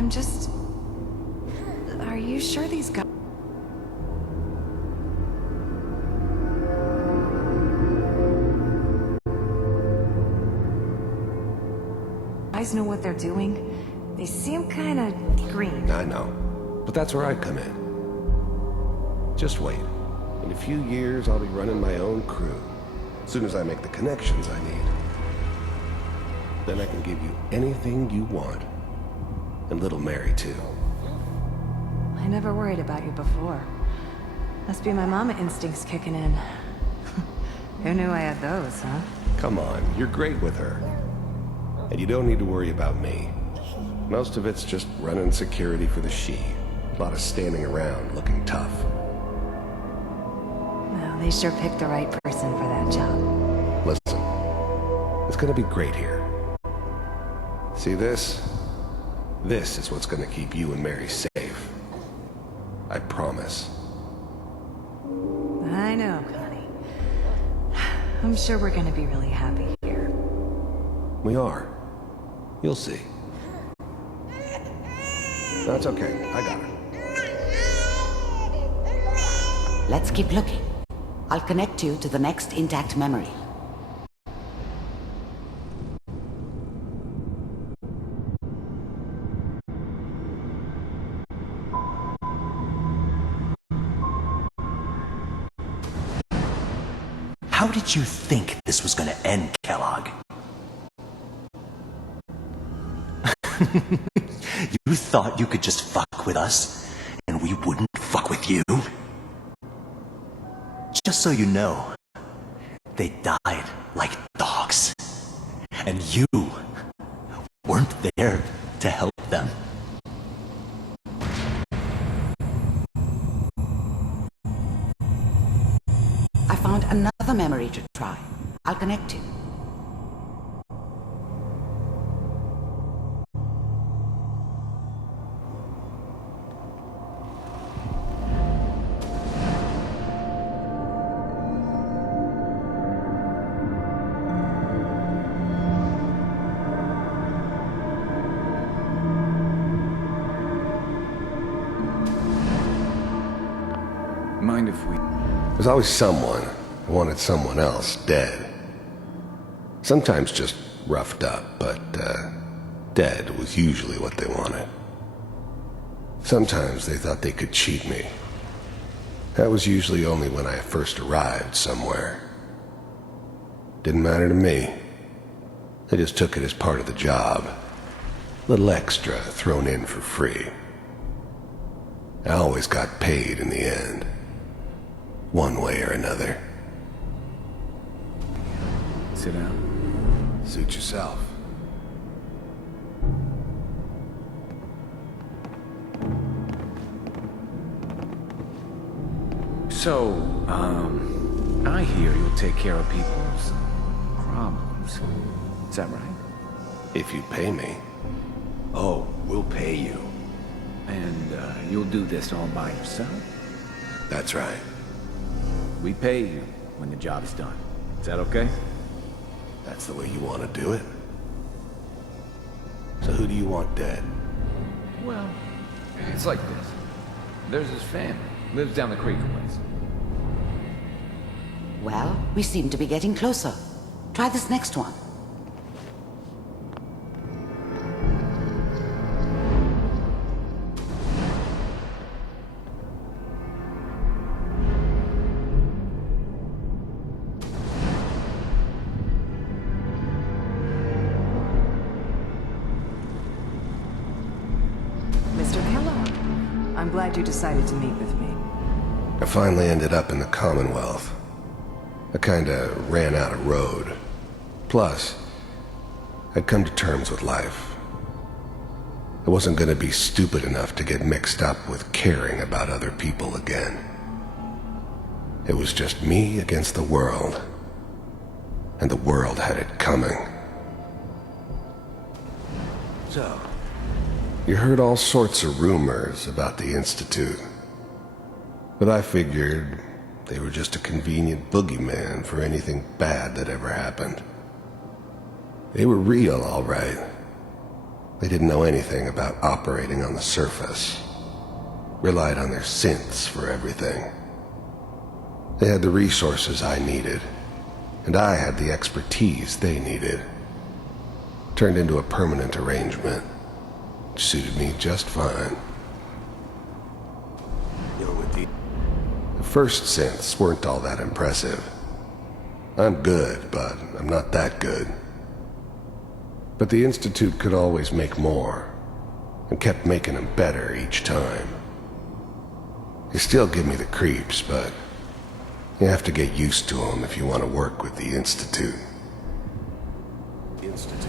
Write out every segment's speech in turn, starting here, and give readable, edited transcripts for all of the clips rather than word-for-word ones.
I'm just... Are you sure these guys know what they're doing? They seem kinda green. I know, but that's where I come in. Just wait. In a few years, I'll be running my own crew. As soon as I make the connections I need. Then I can give you anything you want. And little Mary, too. I never worried about you before. Must be my mama instincts kicking in. Who knew I had those, huh? Come on, you're great with her. And you don't need to worry about me. Most of it's just running security for the she. A lot of standing around looking tough. Well, they sure picked the right person for that job. Listen, it's gonna be great here. See this? This is what's gonna keep you and Mary safe. I promise. I know, Connie. I'm sure we're gonna be really happy here. We are. You'll see. That's okay. I got it. Let's keep looking. I'll connect you to the next intact memory. How did you think this was gonna end, Kellogg? You thought you could just fuck with us, and we wouldn't fuck with you? Just so you know, they died like dogs. And you weren't there to help them. I found another memory to try. I'll connect you. Mind if we... There's always someone who wanted someone else dead. Sometimes just roughed up, but dead was usually what they wanted. Sometimes they thought they could cheat me. That was usually only when I first arrived somewhere. Didn't matter to me. They just took it as part of the job. Little extra thrown in for free. I always got paid in the end. One way or another. Sit down. Suit yourself. So, I hear you'll take care of people's problems. Is that right? If you pay me. Oh, we'll pay you. And, you'll do this all by yourself? That's right. We pay you when the job's done. Is that okay? That's the way you want to do it. So who do you want dead? Well, it's like this. There's his family. Lives down the creek a ways. Well, we seem to be getting closer. Try this next one. Mr. Kellogg, I'm glad you decided to meet with me. I finally ended up in the Commonwealth. I kinda ran out of road. Plus, I'd come to terms with life. I wasn't gonna be stupid enough to get mixed up with caring about other people again. It was just me against the world. And the world had it coming. So, you heard all sorts of rumors about the Institute. But I figured they were just a convenient boogeyman for anything bad that ever happened. They were real, all right. They didn't know anything about operating on the surface. Relied on their synths for everything. They had the resources I needed, and I had the expertise they needed. Turned into a permanent arrangement, which suited me just fine. The first synths weren't all that impressive. I'm good, but I'm not that good. But the Institute could always make more, and kept making them better each time. They still give me the creeps, but you have to get used to them if you want to work with the Institute. Institute?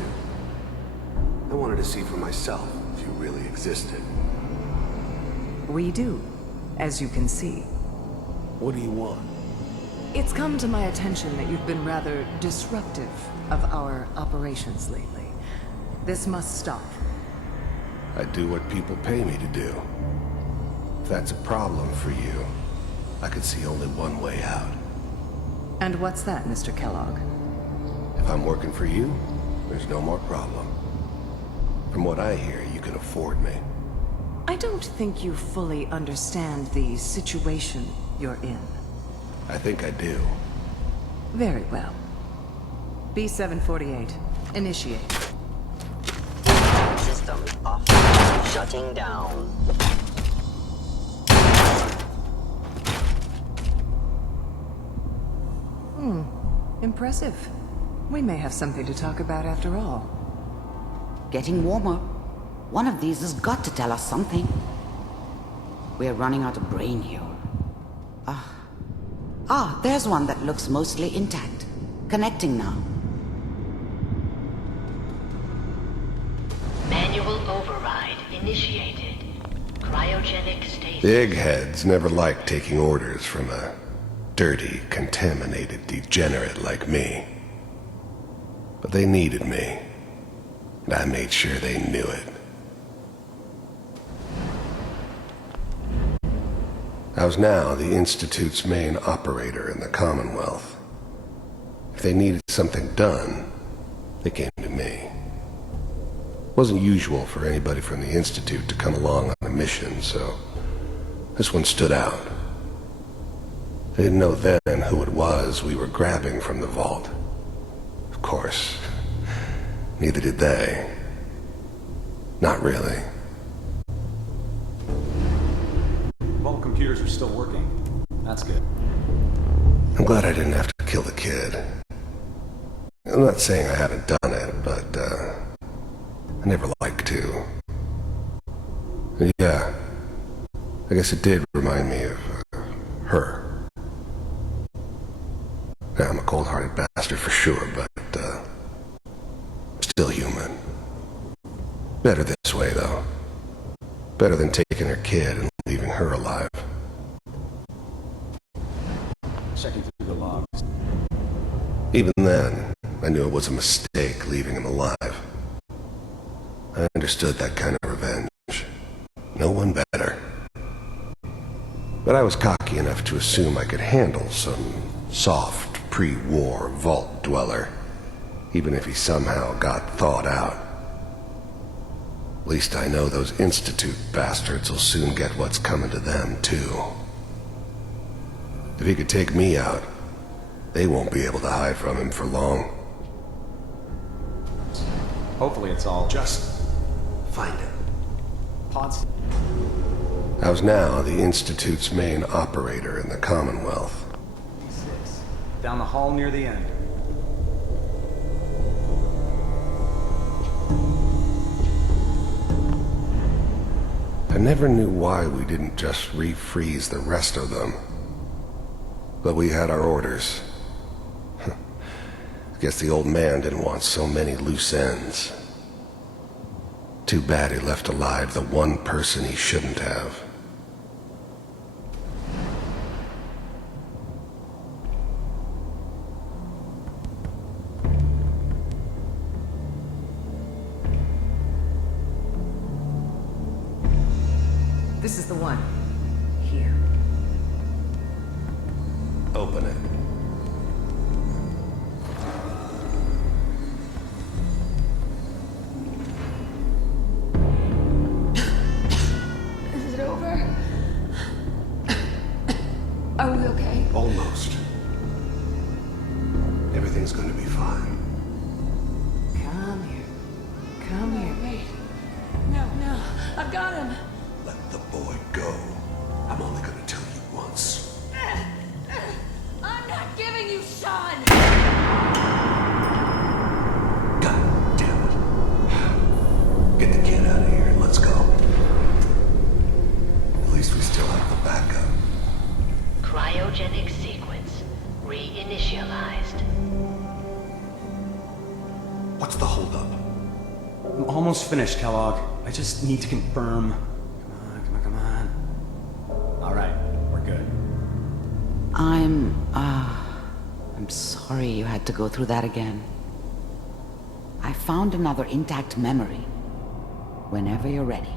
I wanted to see for myself if you really existed. We do, as you can see. What do you want? It's come to my attention that you've been rather disruptive of our operations lately. This must stop. I do what people pay me to do. If that's a problem for you, I could see only one way out. And what's that, Mr. Kellogg? If I'm working for you, there's no more problem. From what I hear, you can afford me. I don't think you fully understand the situation you're in. I think I do. Very well. B-748, initiate. System off. Shutting down. Impressive. We may have something to talk about after all. Getting warmer. One of these has got to tell us something. We're running out of brain here. There's one that looks mostly intact. Connecting now. Manual override initiated. Cryogenic stasis. The eggheads never liked taking orders from a dirty, contaminated degenerate like me. But they needed me, and I made sure they knew it. I was now the Institute's main operator in the Commonwealth. If they needed something done, they came to me. It wasn't usual for anybody from the Institute to come along on a mission, so this one stood out. They didn't know then who it was we were grabbing from the vault. Of course, neither did they. Not really. All computers are still working. That's good. I'm glad I didn't have to kill the kid. I'm not saying I haven't done it, but, I never liked to. And yeah, I guess it did remind me of, her. Now, I'm a cold-hearted bastard for sure, but, still human. Better this way, though. Better than taking her kid and leaving her alive. Checking through the logs. Even then, I knew it was a mistake leaving him alive. I understood that kind of revenge. No one better. But I was cocky enough to assume I could handle some soft, pre-war vault dweller, even if he somehow got thawed out. At least I know those Institute bastards will soon get what's coming to them, too. If he could take me out, they won't be able to hide from him for long. Hopefully it's all Just find it. pods. I was now the Institute's main operator in the Commonwealth. Down the hall near the end. I never knew why we didn't just refreeze the rest of them. But we had our orders. I guess the old man didn't want so many loose ends. Too bad he left alive the one person he shouldn't have. This is the one. Here. Open it. Are we okay? Almost. Everything's gonna be fine. Come here. Come here. Wait. No, no. I've got him. Let the boy go. I'm only gonna tell you once. I'm not giving you Sean! God damn it. Get the kid out of here and let's go. At least we still have the backup. Cryogenic sequence reinitialized. What's the holdup? I'm almost finished, Kellogg. I just need to confirm. Come on. All right, we're good. I'm sorry you had to go through that again. I found another intact memory. Whenever you're ready.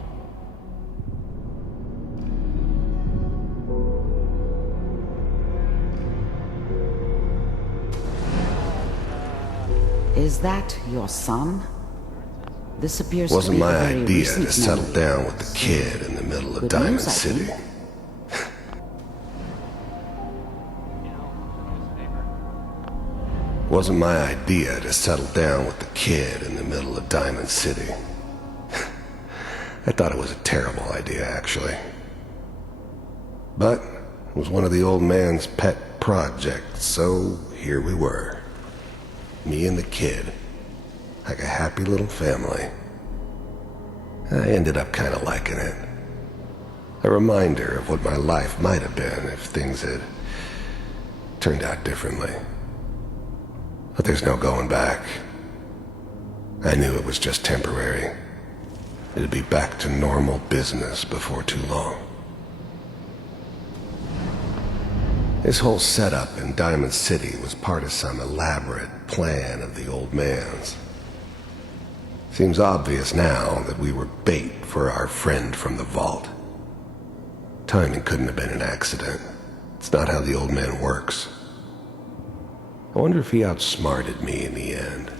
Is that your son? This appears to Wasn't be a my very idea recent to settle memory. down with the kid in the middle of Good Diamond news, I City. think. Wasn't my idea to settle down with the kid in the middle of Diamond City. I thought it was a terrible idea, actually. But it was one of the old man's pet projects, so here we were. Me and the kid, like a happy little family. I ended up kind of liking it. A reminder of what my life might have been if things had turned out differently. But there's no going back. I knew it was just temporary. It'd be back to normal business before too long. This whole setup in Diamond City was part of some elaborate plan of the old man's. Seems obvious now that we were bait for our friend from the vault. Timing couldn't have been an accident. It's not how the old man works. I wonder if he outsmarted me in the end.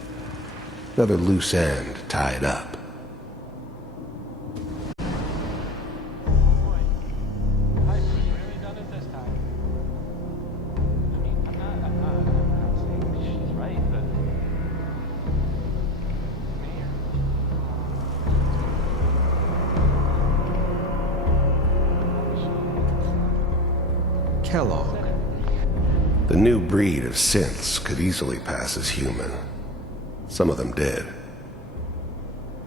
Another loose end tied up. Kellogg. The new breed of synths could easily pass as human. Some of them did.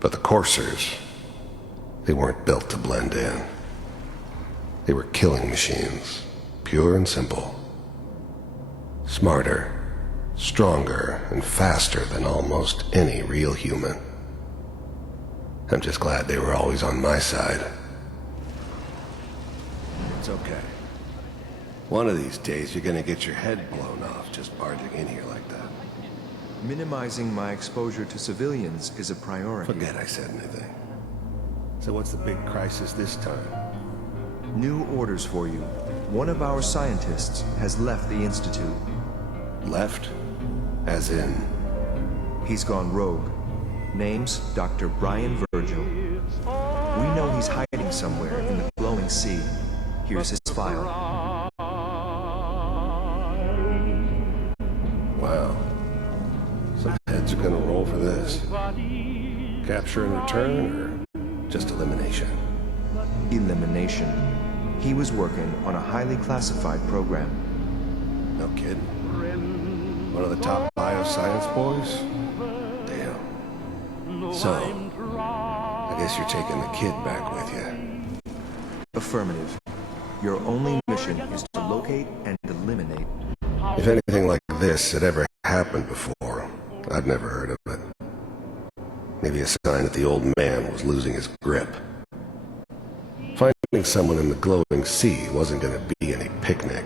But the coursers, they weren't built to blend in. They were killing machines, pure and simple. Smarter, stronger, and faster than almost any real human. I'm just glad they were always on my side. It's okay. One of these days, you're gonna get your head blown off just barging in here like that. Minimizing my exposure to civilians is a priority. Forget I said anything. So what's the big crisis this time? New orders for you. One of our scientists has left the Institute. Left? As in? He's gone rogue. Name's Dr. Brian Virgil. We know he's hiding somewhere in the glowing sea. Here's his file. Wow. Some heads are gonna roll for this. Capture and return, or just elimination? Elimination. He was working on a highly classified program. No kidding. One of the top bioscience boys? Damn. So, I guess you're taking the kid back with you. Affirmative. Your only mission is to locate and eliminate. If anything like this had ever happened before, I'd never heard of it. Maybe a sign that the old man was losing his grip. Finding someone in the glowing sea wasn't going to be any picnic.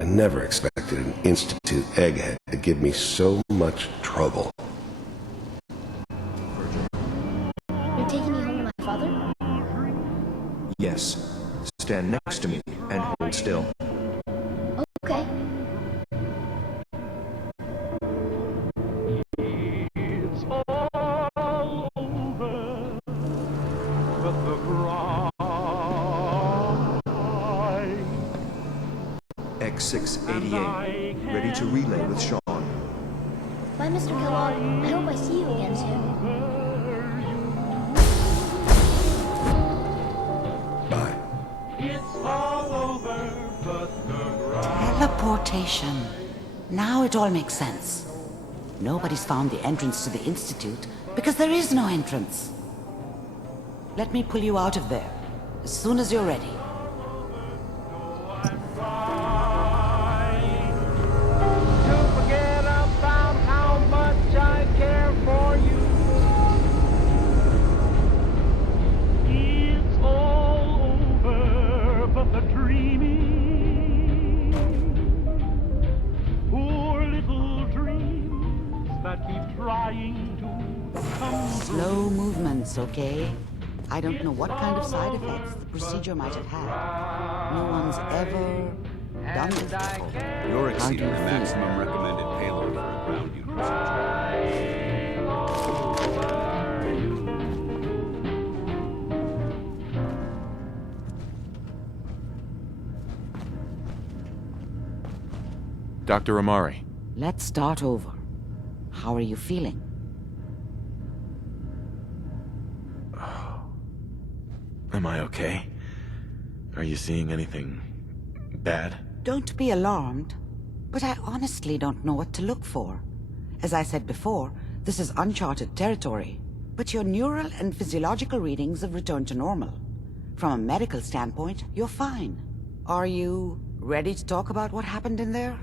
I never expected an Institute egghead to give me so much trouble. You're taking me home to my father? Yes. Stand next to me and hold still. Okay. X688, ready to relay with Sean. Bye, Mr. Kellogg. I hope I see you again soon. Bye. Teleportation. Now it all makes sense. Nobody's found the entrance to the Institute because there is no entrance. Let me pull you out of there as soon as you're ready. Slow movements, okay? I don't know what kind of side effects the procedure might have had. No one's ever done this before. You're How do exceeding you the feel? maximum recommended payload for a ground unit. Dr. Amari. Let's start over. How are you feeling? Am I okay? Are you seeing anything bad? Don't be alarmed, but I honestly don't know what to look for. As I said before, this is uncharted territory, but your neural and physiological readings have returned to normal. From a medical standpoint, you're fine. Are you ready to talk about what happened in there?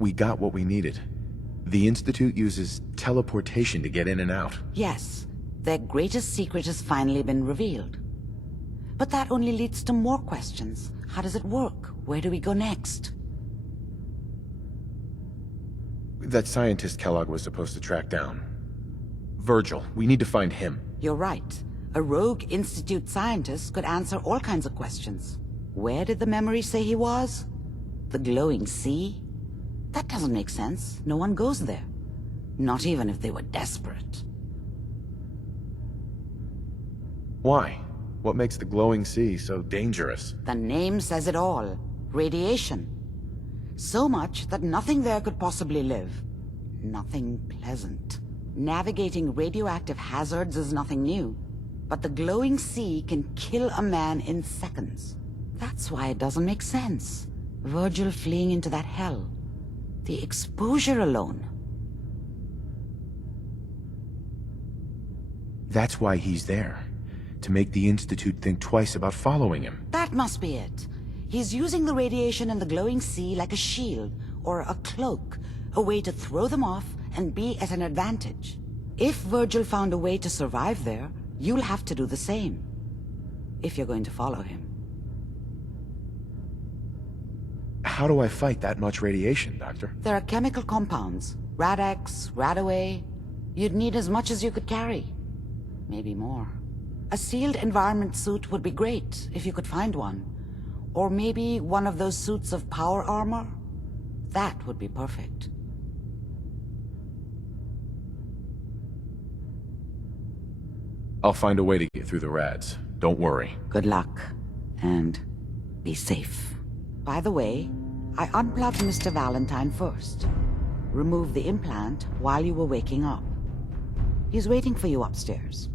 We got what we needed. The Institute uses teleportation to get in and out. Yes, their greatest secret has finally been revealed. But that only leads to more questions. How does it work? Where do we go next? That scientist Kellogg was supposed to track down. Virgil, we need to find him. You're right. A rogue Institute scientist could answer all kinds of questions. Where did the memory say he was? The glowing sea? That doesn't make sense. No one goes there. Not even if they were desperate. Why? What makes the glowing sea so dangerous? The name says it all. Radiation. So much that nothing there could possibly live. Nothing pleasant. Navigating radioactive hazards is nothing new. But the glowing sea can kill a man in seconds. That's why it doesn't make sense. Virgil fleeing into that hell. The exposure alone. That's why he's there. To make the Institute think twice about following him. That must be it. He's using the radiation in the glowing sea like a shield, or a cloak, a way to throw them off and be at an advantage. If Virgil found a way to survive there, you'll have to do the same. If you're going to follow him. How do I fight that much radiation, Doctor? There are chemical compounds. Rad-X, Radaway. You'd need as much as you could carry. Maybe more. A sealed environment suit would be great, if you could find one. Or maybe one of those suits of power armor? That would be perfect. I'll find a way to get through the rads. Don't worry. Good luck. And be safe. By the way, I unplugged Mr. Valentine first. Removed the implant while you were waking up. He's waiting for you upstairs.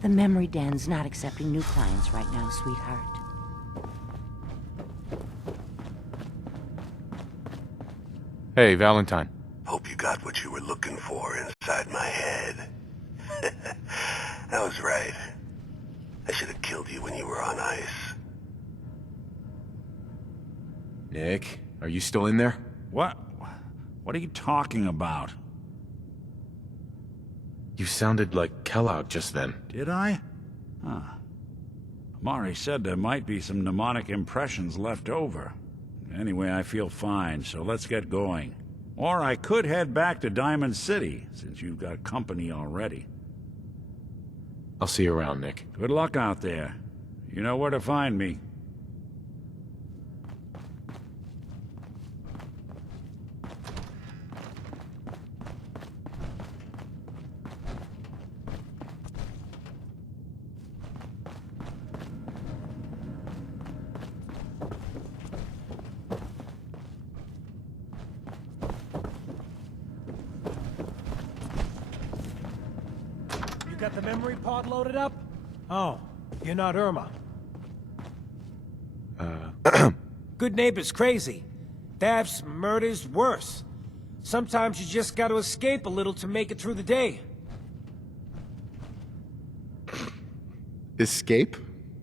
The memory den's not accepting new clients right now, sweetheart. Hey, Valentine. Hope you got what you were looking for inside my head. I was right. I should have killed you when you were on ice. Nick, are you still in there? What? What are you talking about? You sounded like Kellogg just then. Did I? Huh. Mari said there might be some mnemonic impressions left over. Anyway, I feel fine, so let's get going. Or I could head back to Diamond City, since you've got company already. I'll see you around, Nick. Good luck out there. You know where to find me. Got the memory pod loaded up? Oh, you're not Irma. Good neighbor's crazy. Thefts, murders, worse. Sometimes you just gotta escape a little to make it through the day. Escape?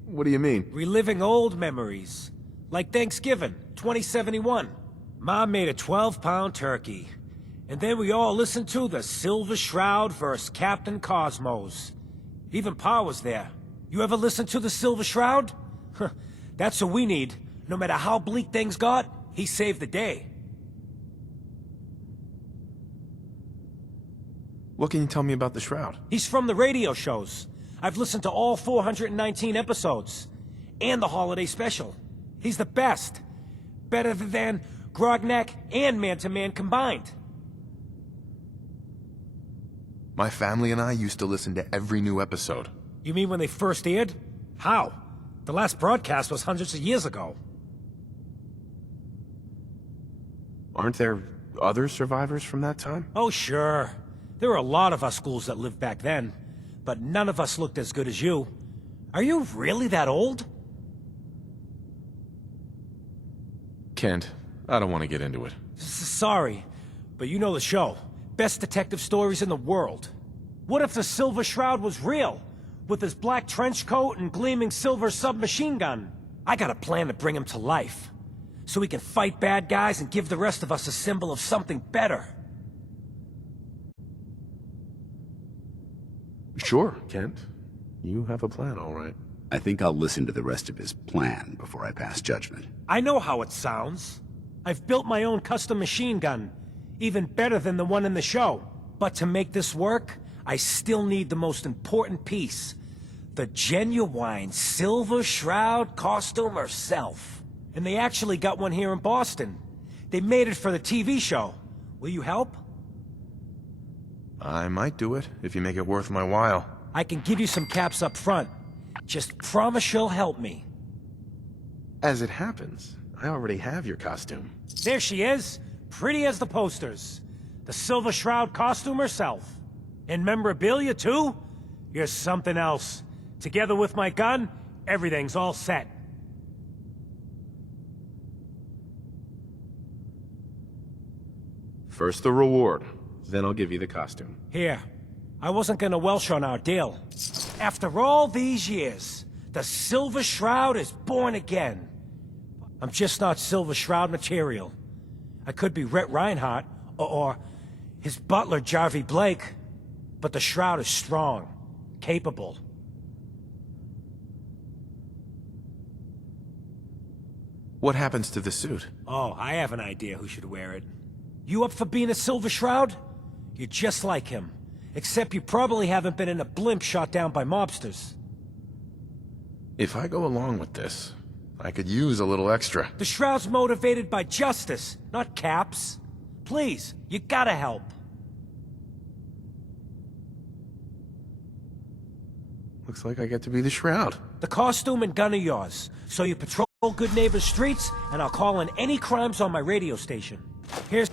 What do you mean? Reliving old memories. Like Thanksgiving, 2071. Mom made a 12-pound turkey. And then we all listened to the Silver Shroud vs. Captain Cosmos. Even Pa was there. You ever listen to the Silver Shroud? That's what we need. No matter how bleak things got, he saved the day. What can you tell me about the Shroud? He's from the radio shows. I've listened to all 419 episodes. And the holiday special. He's the best. Better than Grognak and Man-to-Man combined. My family and I used to listen to every new episode. You mean when they first aired? How? The last broadcast was hundreds of years ago. Aren't there other survivors from that time? Oh, sure. There were a lot of us schools that lived back then, but none of us looked as good as you. Are you really that old? Kent, I don't want to get into it. Sorry, but you know the show. Best detective stories in the world. What if the Silver Shroud was real? With his black trench coat and gleaming silver submachine gun? I got a plan to bring him to life. So we can fight bad guys and give the rest of us a symbol of something better. Sure, Kent. You have a plan, all right. I think I'll listen to the rest of his plan before I pass judgment. I know how it sounds. I've built my own custom machine gun. Even better than the one in the show. But to make this work, I still need the most important piece. The genuine Silver Shroud costume herself. And they actually got one here in Boston. They made it for the TV show. Will you help? I might do it, if you make it worth my while. I can give you some caps up front. Just promise you'll help me. As it happens, I already have your costume. There she is. Pretty as the posters. The Silver Shroud costume herself. And memorabilia, too? You're something else. Together with my gun, everything's all set. First the reward, then I'll give you the costume. Here. I wasn't gonna welsh on our deal. After all these years, the Silver Shroud is born again. I'm just not Silver Shroud material. I could be Rhett Reinhardt, or his butler, Jarvie Blake. But the Shroud is strong, capable. What happens to the suit? Oh, I have an idea who should wear it. You up for being a Silver Shroud? You're just like him. Except you probably haven't been in a blimp shot down by mobsters. If I go along with this, I could use a little extra. The Shroud's motivated by justice, not caps. Please, you gotta help. Looks like I get to be the Shroud. The costume and gun are yours, so you patrol Good Neighbor streets, and I'll call in any crimes on my radio station. Here's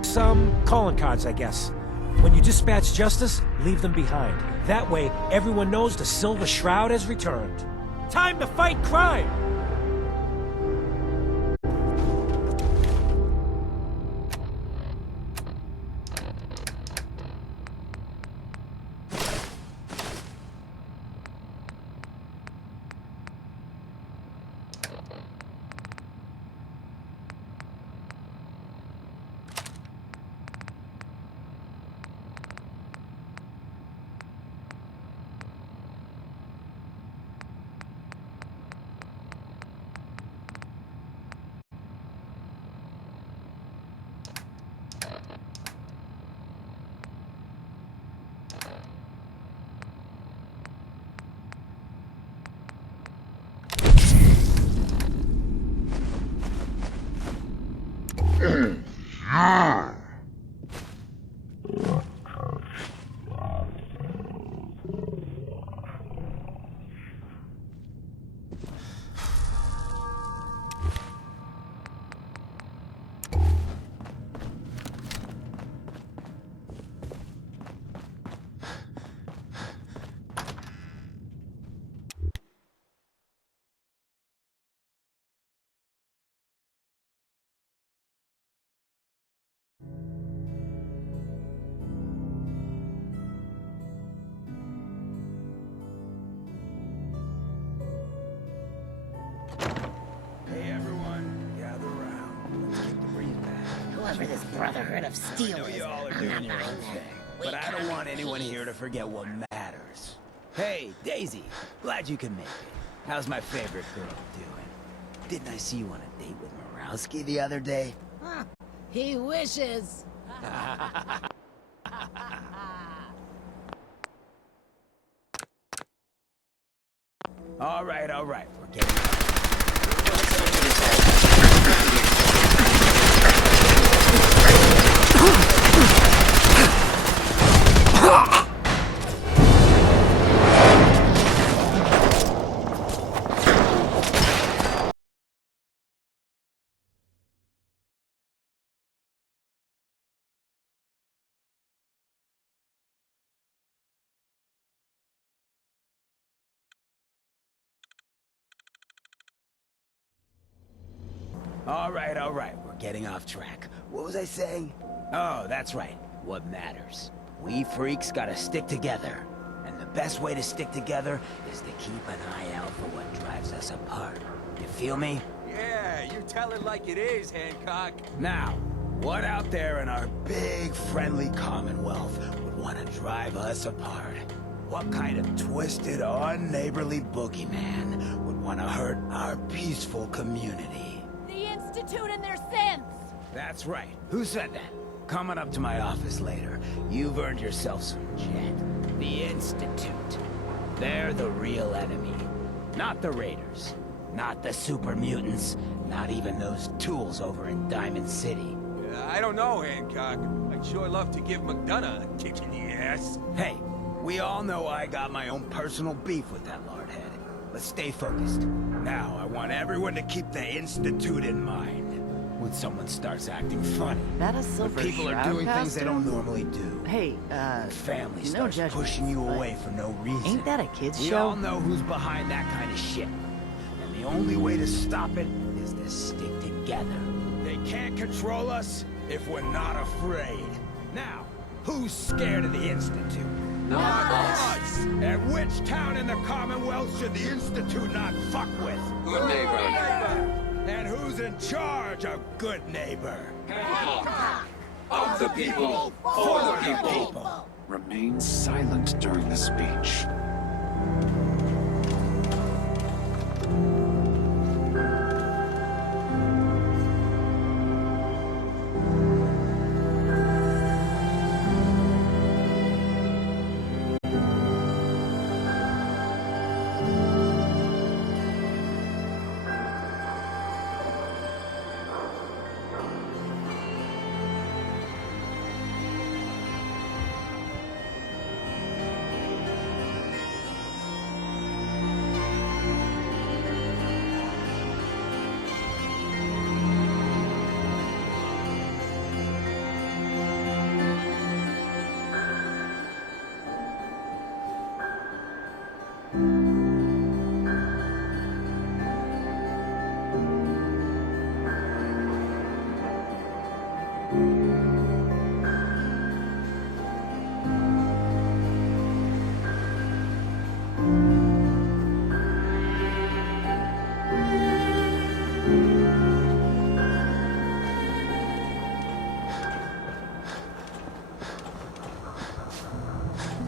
some calling cards, I guess. When you dispatch justice, leave them behind. That way, everyone knows the Silver Shroud has returned. Time to fight crime! Whoever this Brotherhood of Steel is, You all are doing your own thing, but I don't want anyone here to forget what matters. Hey, Daisy, glad you can make it. How's my favorite girl doing? Didn't I see you on a date with Morowski the other day? Huh. He wishes. All right, we're getting... All right, we're getting off track. What was I saying? Oh, that's right, what matters. We freaks gotta stick together. And the best way to stick together is to keep an eye out for what drives us apart. You feel me? Yeah, you tell it like it is, Hancock. Now, what out there in our big, friendly Commonwealth would want to drive us apart? What kind of twisted, unneighborly boogeyman would want to hurt our peaceful community? The Institute and their sins! That's right. Who said that? Coming up to my office later, you've earned yourself some jet. The Institute. They're the real enemy. Not the Raiders. Not the super mutants. Not even those tools over in Diamond City. I don't know, Hancock. I'd sure love to give McDonough a kick in the ass. Hey, we all know I got my own personal beef with that lordhead. Let's stay focused. Now, I want everyone to keep the Institute in mind. When someone starts acting funny. That a Silver when people are Shroud doing things they costume? don't normally do. Hey, when family no starts judgment, pushing you but away for no reason. ain't that a kid's we show? all know who's behind that kind of shit. And the only way to stop it is to stick together. They can't control us if we're not afraid. Now, who's scared of the Institute? Not us! And which town in the Commonwealth should the Institute not fuck with? Good neighbor. And who's in charge of Good Neighbor? Of the people, for the people. Remain silent during the speech.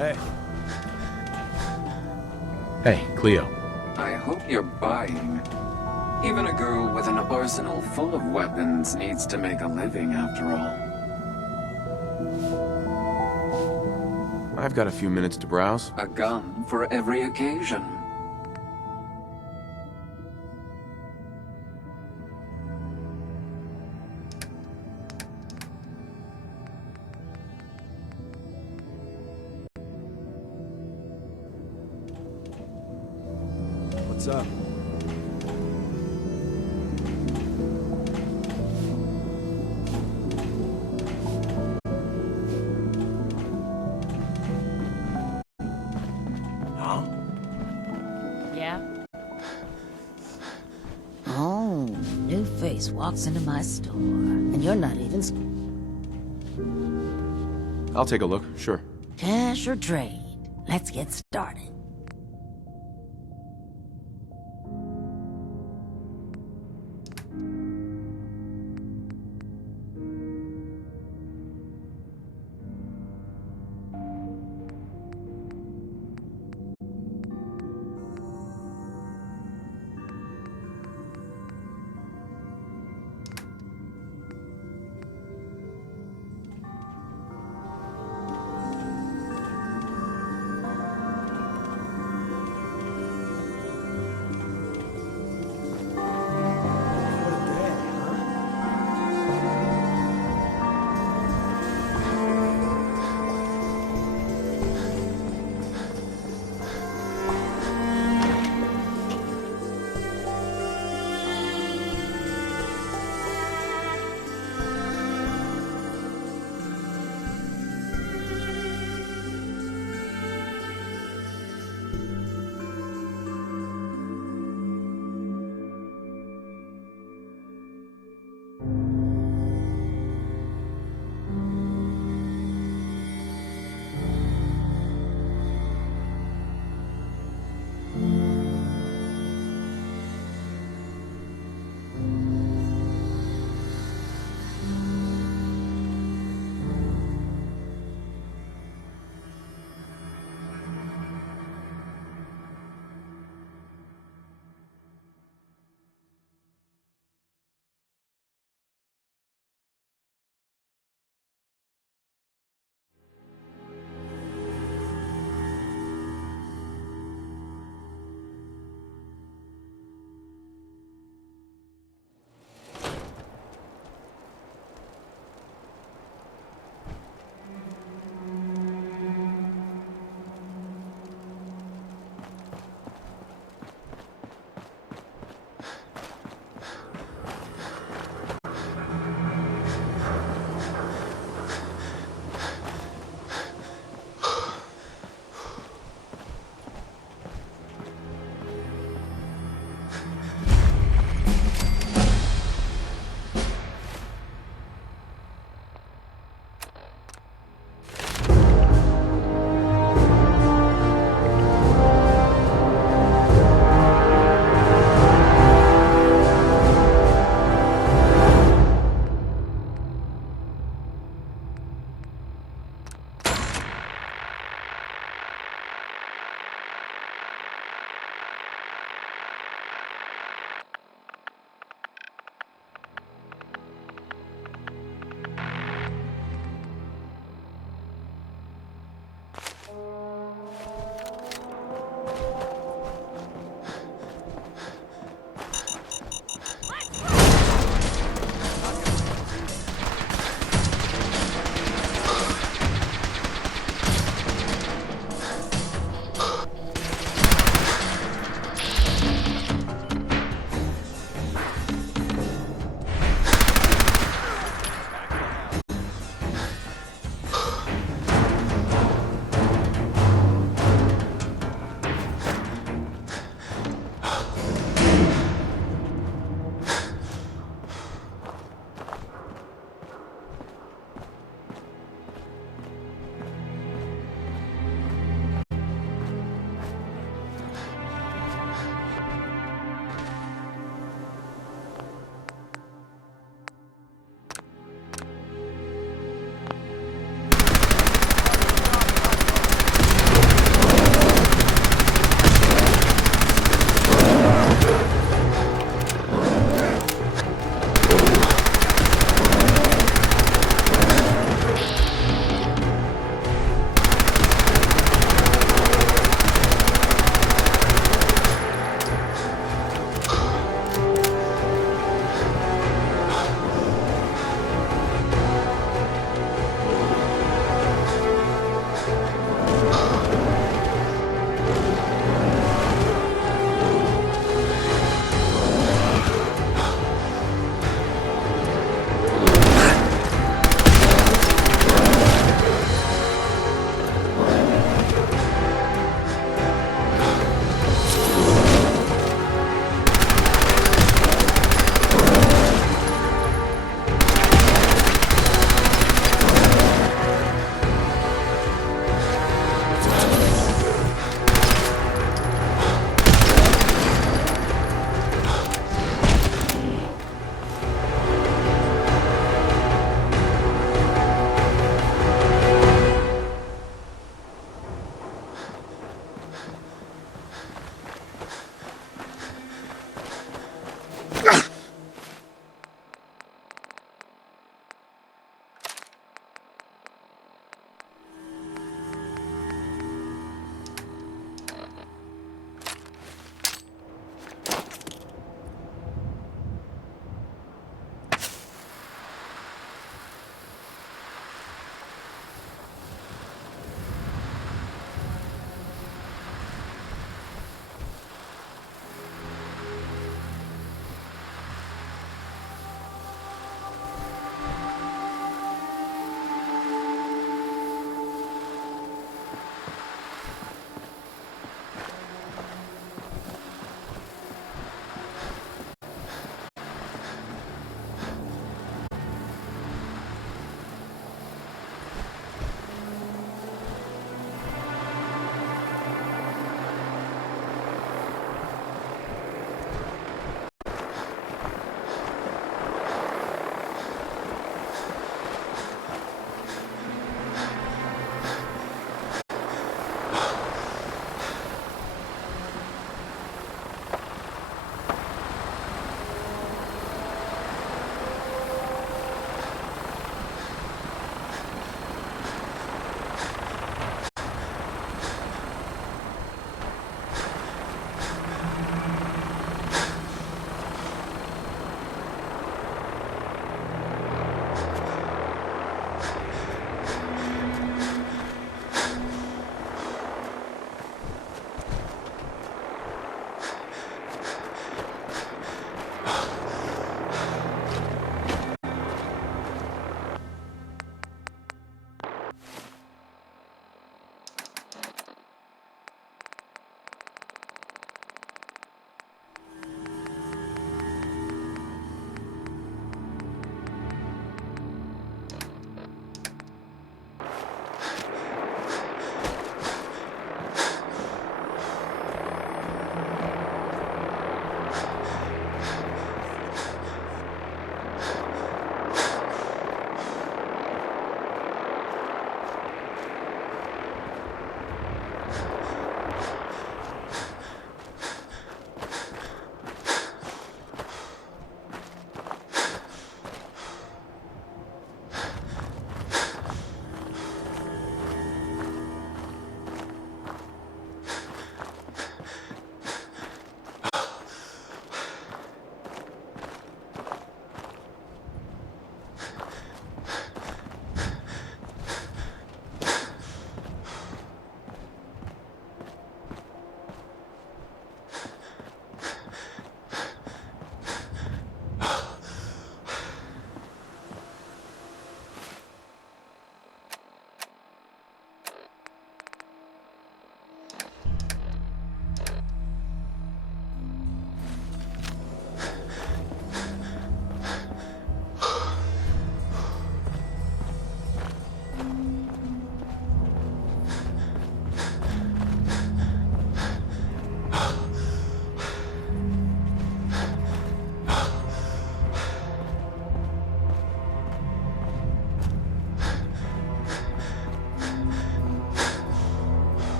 Hey. Hey, Cleo. I hope you're buying. Even a girl with an arsenal full of weapons needs to make a living after all. I've got a few minutes to browse. A gun for every occasion. What's up? Huh? Yeah? Oh, new face walks into my store, and you're not even... I'll take a look, sure. Cash or trade? Let's get started.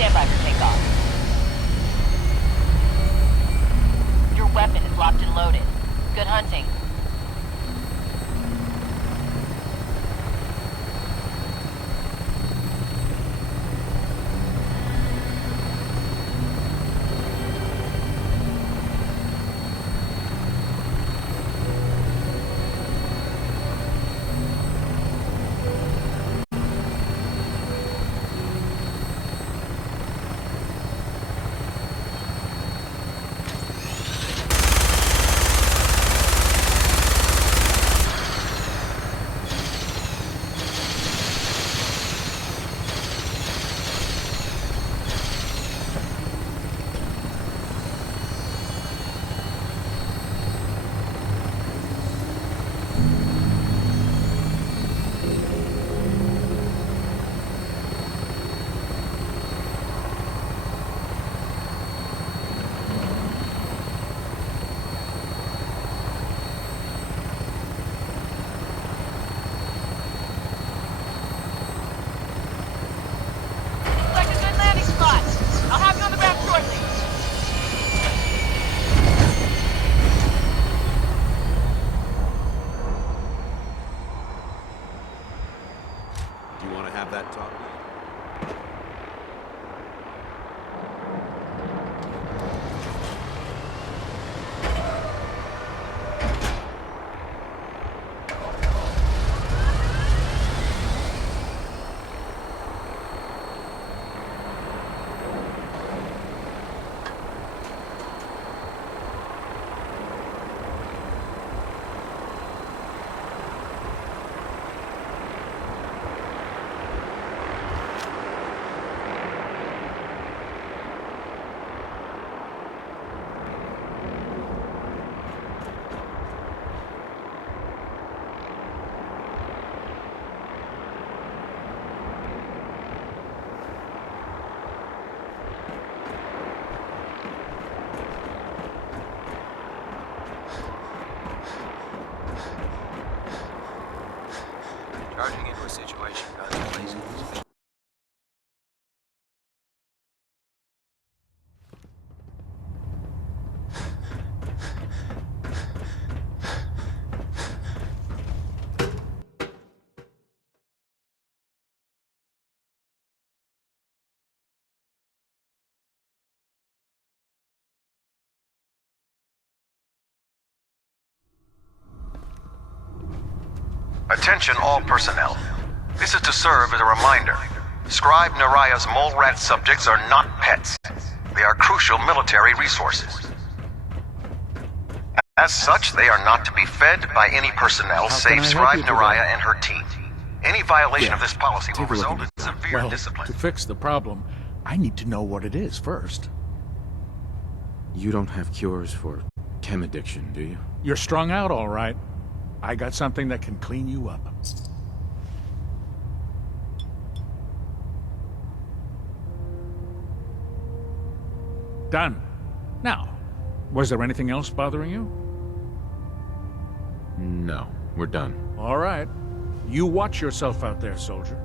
Stand by for takeoff. Your weapon is locked and loaded. Good hunting. Do you want to have that talk? Charging into a situation, guns blazing. Attention all personnel. This is to serve as a reminder. Scribe Naraya's mole rat subjects are not pets. They are crucial military resources. As such, they are not to be fed by any personnel save Scribe Naraya and her team. Any violation of this policy will result in severe discipline. To fix the problem, I need to know what it is first. You don't have cures for chem addiction, do you? You're strung out, all right. I got something that can clean you up. Done. Now, was there anything else bothering you? No, we're done. All right. You watch yourself out there, soldier.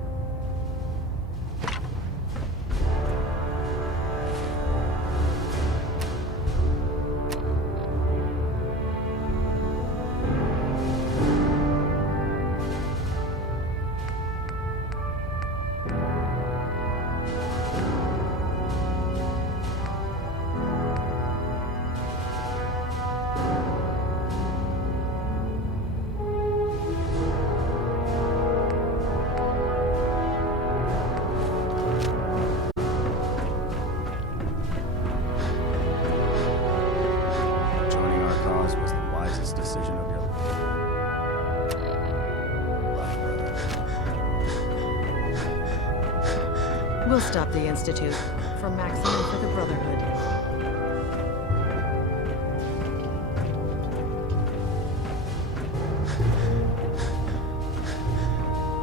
We'll stop the Institute. For Maxim and for the Brotherhood.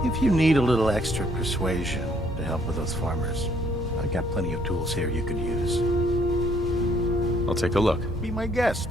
If you need a little extra persuasion to help with those farmers, I've got plenty of tools here you could use. I'll take a look. Be my guest.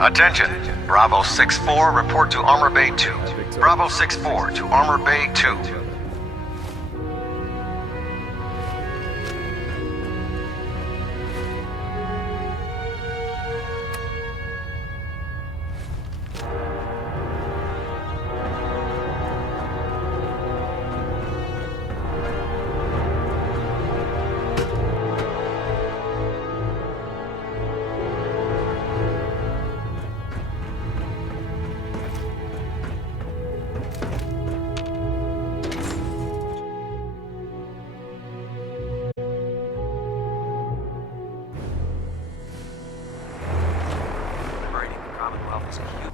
Attention. Bravo 6-4, report to Armor Bay 2. Bravo 6-4 to Armor Bay 2. Liberating the Commonwealth is a huge...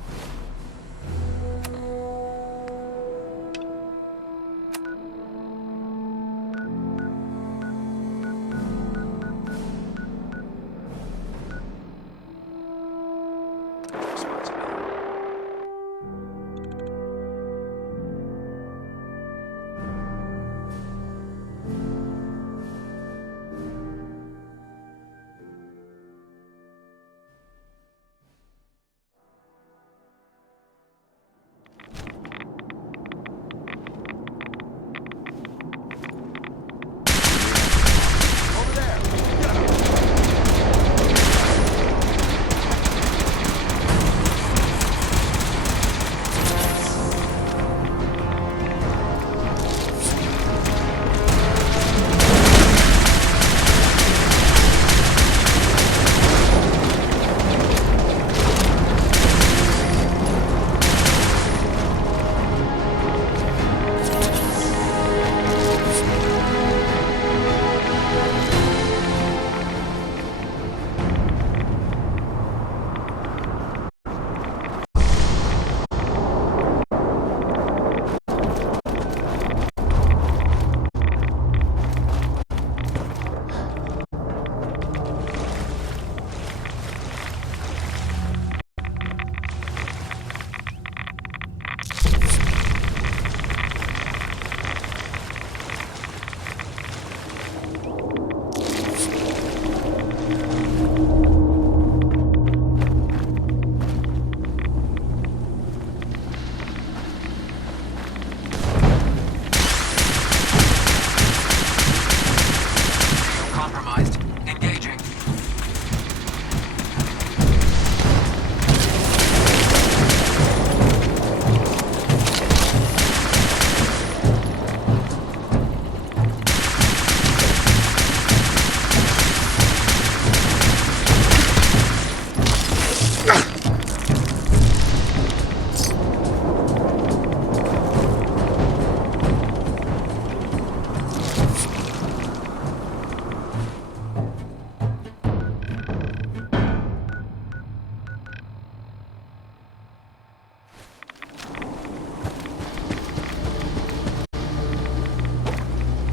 Compromised. Engaging.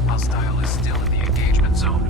Hostile is still in the engagement zone.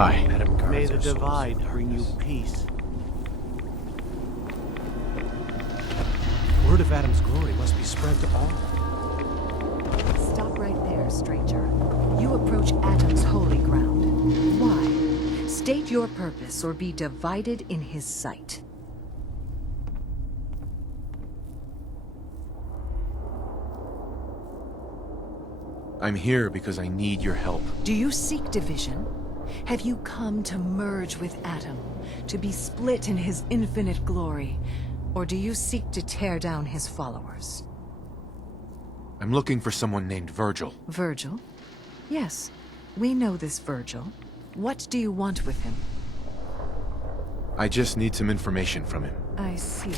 Hi. May the divide bring you peace. Word of Adam's glory must be spread to all. Stop right there, stranger. You approach Adam's holy ground. Why? State your purpose or be divided in his sight. I'm here because I need your help. Do you seek division? Have you come to merge with Adam, to be split in his infinite glory? Or do you seek to tear down his followers? I'm looking for someone named Virgil. Virgil? Yes, we know this Virgil. What do you want with him? I just need some information from him. I see.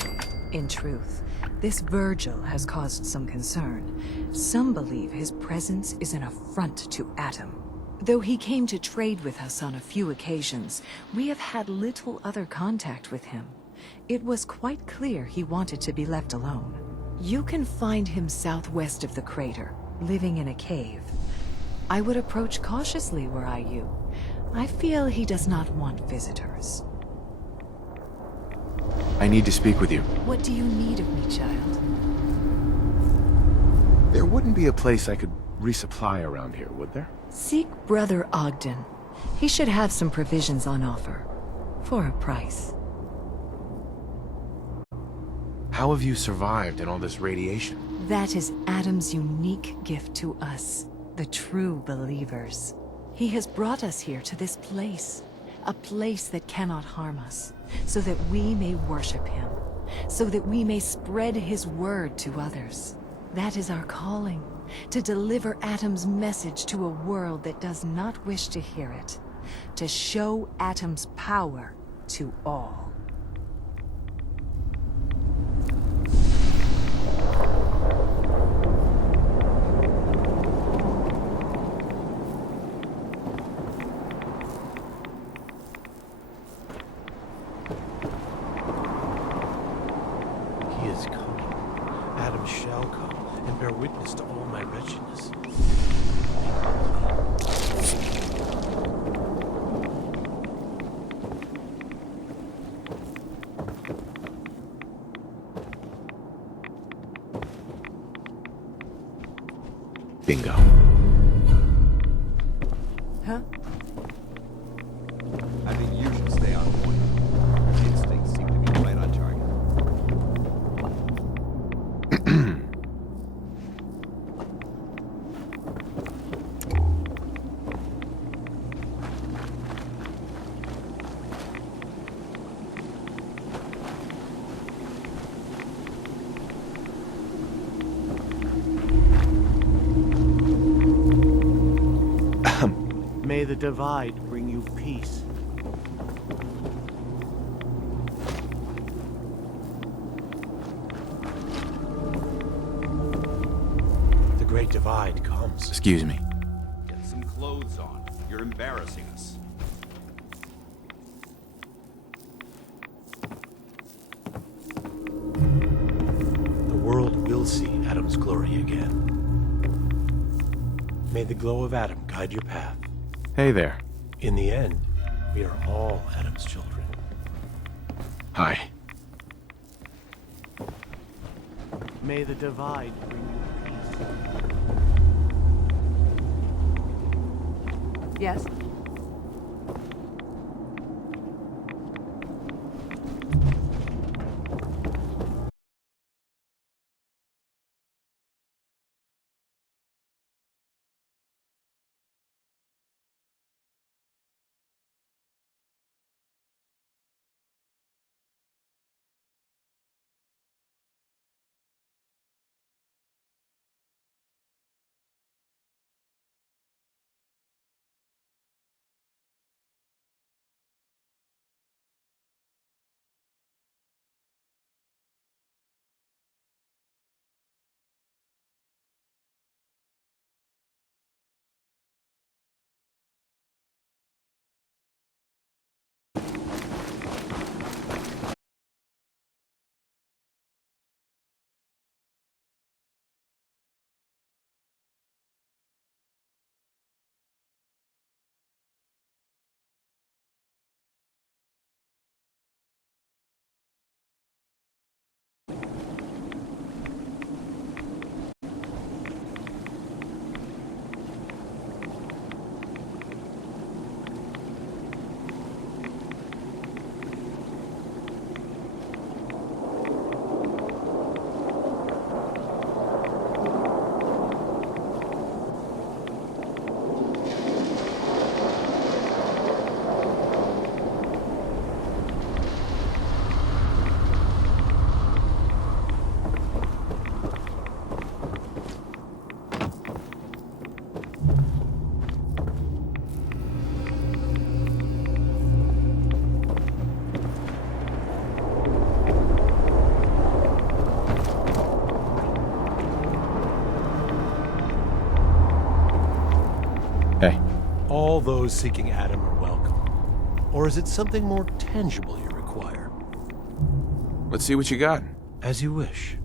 In truth, this Virgil has caused some concern. Some believe his presence is an affront to Adam. Though he came to trade with us on a few occasions, we have had little other contact with him. It was quite clear he wanted to be left alone. You can find him southwest of the crater, living in a cave. I would approach cautiously were I you. I feel he does not want visitors. I need to speak with you. What do you need of me, child? There wouldn't be a place I could resupply around here, would there? Seek Brother Ogden. He should have some provisions on offer. For a price. How have you survived in all this radiation? That is Adam's unique gift to us, the true believers. He has brought us here to this place, a place that cannot harm us, so that we may worship him, so that we may spread his word to others. That is our calling, to deliver Adam's message to a world that does not wish to hear it, to show Adam's power to all. He is coming. Adam shall come and bear witness to all my wretchedness. Bingo. Huh? I think you should stay on point. Your instincts seem to be right on target. May the divide bring you peace. The great divide comes. Excuse me. Get some clothes on. You're embarrassing us. The world will see Adam's glory again. May the glow of Adam guide your path. Hey there. In the end, we are all Adam's children. Hi. May the divide bring you peace. Yes? all those seeking Adam are welcome? Or is it something more tangible you require? Let's see what you got. As you wish.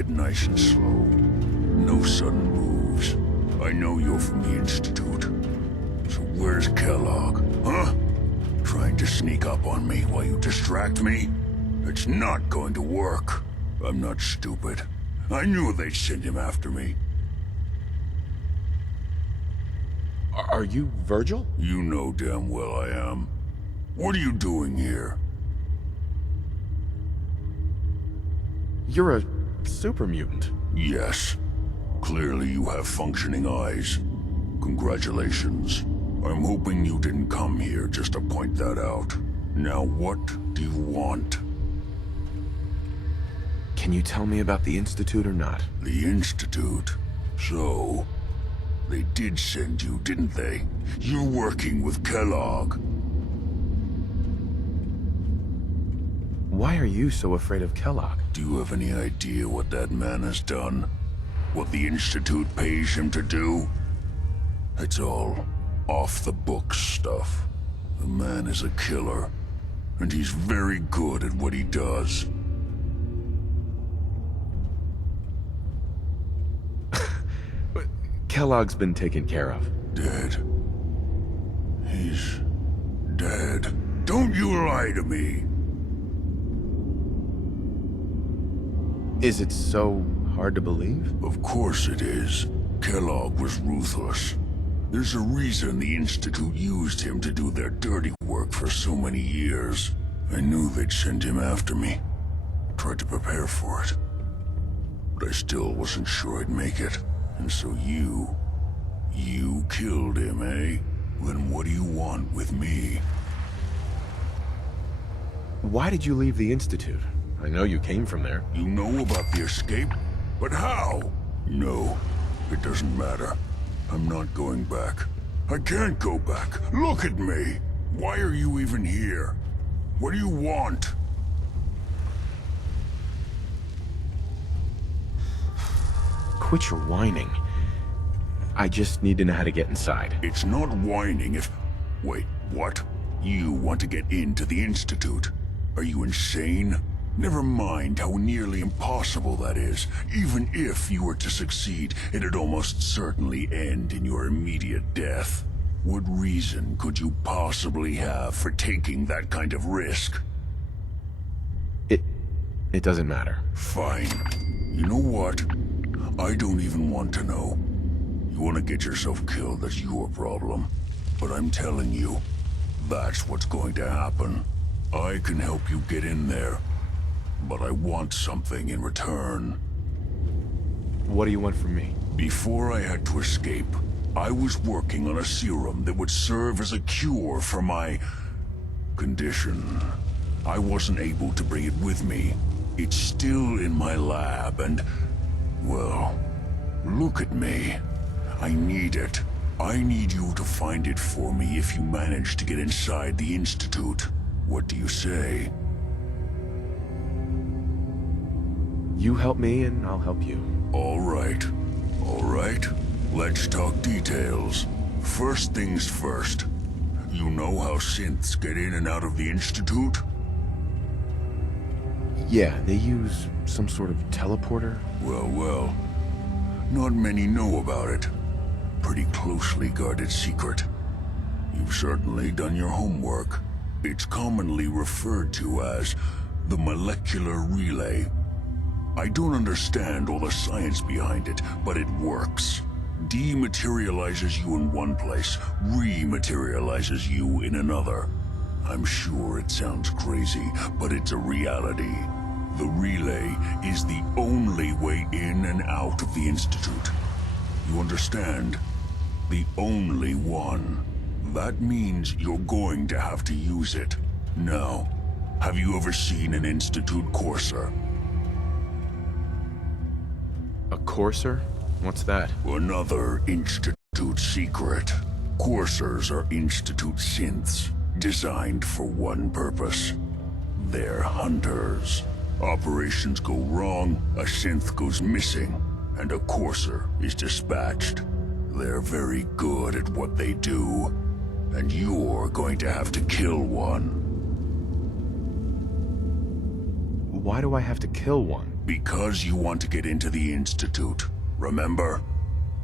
it nice and slow. No sudden moves. I know you're from the Institute. So where's Kellogg, huh? Trying to sneak up on me while you distract me? It's not going to work. I'm not stupid. I knew they'd send him after me. Are you Virgil? You know damn well I am. What are you doing here? You're a super mutant. Yes. Clearly you have functioning eyes. Congratulations. I'm hoping you didn't come here just to point that out. Now what do you want? Can you tell me about the Institute or not? The Institute? So, they did send you, didn't they? You're working with Kellogg. Why are you so afraid of Kellogg? Do you have any idea what that man has done? What the Institute pays him to do? It's all off-the-books stuff. The man is a killer, and he's very good at what he does. But Kellogg's been taken care of. Dead. He's dead. Don't you lie to me! Is it so hard to believe? Of course it is. Kellogg was ruthless. There's a reason the Institute used him to do their dirty work for so many years. I knew they'd send him after me. Tried to prepare for it. But I still wasn't sure I'd make it. And so you killed him, eh? Then what do you want with me? Why did you leave the Institute? I know you came from there. You know about the escape? But how? No, it doesn't matter. I'm not going back. I can't go back. Look at me! Why are you even here? What do you want? Quit your whining. I just need to know how to get inside. It's not whining if... Wait, what? You want to get into the Institute? Are you insane? Never mind how nearly impossible that is. Even if you were to succeed, it'd almost certainly end in your immediate death. What reason could you possibly have for taking that kind of risk? It doesn't matter. Fine. You know what? I don't even want to know. You want to get yourself killed, that's your problem. But I'm telling you, that's what's going to happen. I can help you get in there. But I want something in return. What do you want from me? Before I had to escape, I was working on a serum that would serve as a cure for my condition. I wasn't able to bring it with me. It's still in my lab and, well, look at me. I need it. I need you to find it for me if you manage to get inside the Institute. What do you say? You help me and I'll help you. All right. All right. Let's talk details. First things first. You know how synths get in and out of the Institute? Yeah, they use some sort of teleporter. Well. Not many know about it. Pretty closely guarded secret. You've certainly done your homework. It's commonly referred to as the molecular relay. I don't understand all the science behind it, but it works. Dematerializes you in one place, rematerializes you in another. I'm sure it sounds crazy, but it's a reality. The relay is the only way in and out of the Institute. You understand? The only one. That means you're going to have to use it. Now, have you ever seen an Institute courser? A courser? What's that? Another Institute secret. Coursers are Institute synths, designed for one purpose. They're hunters. Operations go wrong, a synth goes missing, and a courser is dispatched. They're very good at what they do, and you're going to have to kill one. Why do I have to kill one? Because you want to get into the Institute, remember?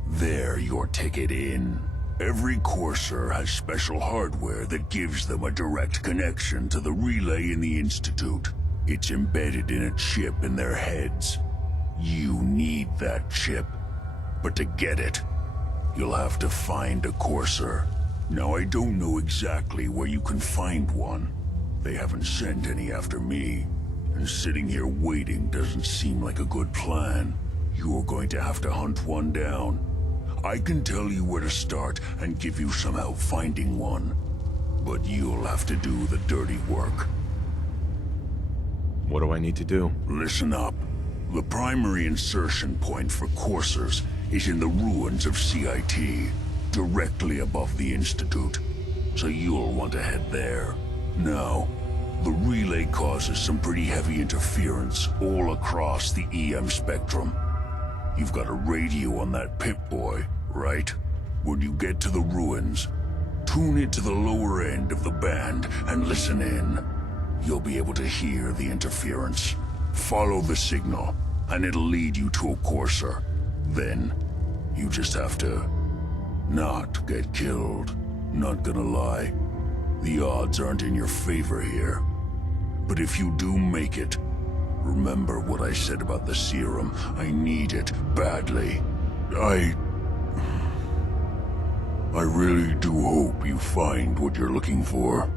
They're your ticket in. Every Courser has special hardware that gives them a direct connection to the relay in the Institute. It's embedded in a chip in their heads. You need that chip. But to get it, you'll have to find a Courser. Now, I don't know exactly where you can find one. They haven't sent any after me. And sitting here waiting doesn't seem like a good plan. You're going to have to hunt one down. I can tell you where to start and give you some help finding one. But you'll have to do the dirty work. What do I need to do? Listen up. The primary insertion point for coursers is in the ruins of CIT, directly above the Institute. So you'll want to head there. Now, the relay causes some pretty heavy interference all across the EM spectrum. You've got a radio on that Pip-Boy, right? When you get to the ruins, tune it to the lower end of the band and listen in. You'll be able to hear the interference. Follow the signal, and it'll lead you to a Courser. Then, you just have to not get killed. Not gonna lie, the odds aren't in your favor here. But if you do make it, remember what I said about the serum. I need it badly. I really do hope you find what you're looking for.